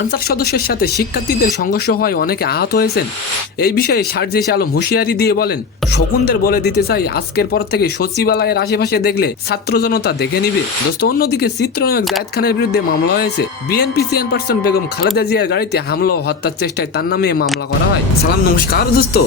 Answer সদস্যের সাথে শিক্ষার্থীদের সংঘর্ষ হওয়ায় অনেকে আহত হয়েছেন। এই বিষয়ে শারজিস আলম হুঁশিয়ারি দিয়ে বলেন, শকুনদের বলে দিতে চাই, আজকের পর থেকে সচিবালয়ের আশেপাশে দেখলে ছাত্র জনতা দেখে নিবে। দোস্ত, অন্যদিকে চিত্রনায়ক জায়েদ খানের বিরুদ্ধে মামলা হয়েছে। বিএনপি চেয়ারপারসন বেগম খালেদা জিয়ার গাড়িতে হামলা ও হত্যার চেষ্টায় তার নামে মামলা করা হয়। সালাম, নমস্কার দোস্ত।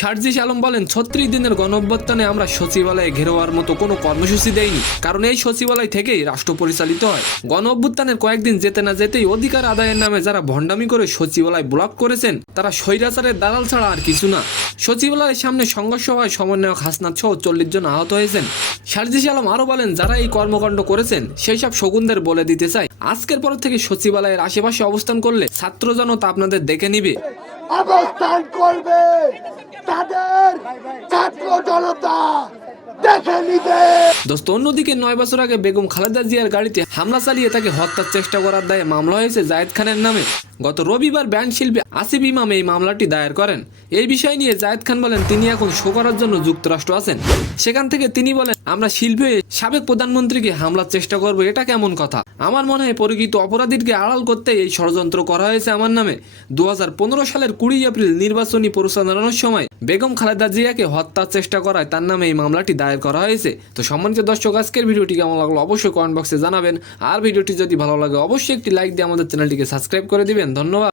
শারজিস আলম বলেন, 36 দিনের গণঅভ্যুত্থানে আমরা সচিবালয়ে ঘেরোয়ার মতো কোনো কর্মসূচি দেইনি, কারণ এই সচিবালয় থেকেই রাষ্ট্র পরিচালিত হয়। গণঅভ্যুত্থানের কয়েকদিন যেতে না যেতেই অধিকার আদায়ের নামে যারা ভণ্ডামি করে সচিবালয় ব্লক করেছেন তারা স্বৈরাচারের দালাল ছাড়া আর কিছু না। সচিবালয়ের সামনে সংঘর্ষ হয়, সমন্বয়ক হাসনাত সহ 40 জন আহত হয়েছেন। শারজিস আলম আরো বলেন, যারা এই কর্মকাণ্ড করেছেন সেই সব শকুনদের বলে দিতে চাই, আজকের পর থেকে সচিবালয়ের আশেপাশে অবস্থান করলে ছাত্র জনতা আপনাদের দেখে নিবে, অবস্থান করবে, তাদের ছাত্র জনতা দেখে নিবে। দোস্ত, অন্যদিকে 9 বছর আগে বেগম খালেদা জিয়ার গাড়িতে হামলা চালিয়ে তাকে হত্যার চেষ্টা করার দায়ে মামলা হয়েছে জায়েদ খানের নামে। গত রবিবার ব্যান্ড শিল্পী আসিফ ইমাম এই মামলাটি দায়ের করেন। এই বিষয় নিয়ে জায়েদ খান বলেন, তিনি এখন শো করার জন্য যুক্তরাষ্ট্র আছেন। সেখান থেকে তিনি বলেন, আমরা শিল্পী হয়ে সাবেক প্রধানমন্ত্রীকে হামলার চেষ্টা করব, এটা কেমন কথা? আমার মনে হয় পরিচিত অপরাধীকে আড়াল করতে এই ষড়যন্ত্র করা হয়েছে আমার নামে। 2015 সালের 20 এপ্রিল নির্বাচনী প্রচারণার সময় বেগম খালেদা জিয়াকে হত্যার চেষ্টা করায় তার নামে এই মামলাটি দায়ের করা হয়েছে। তো সম্মানিত দর্শক, আজকের ভিডিওটি কেমন লাগলো অবশ্যই কমেন্ট বক্সে জানাবেন। আর ভিডিওটি যদি ভালো লাগে অবশ্যই একটি লাইক দিয়ে আমাদের চ্যানেলটিকে সাবস্ক্রাইব করে দিবেন। ধন্যবাদ।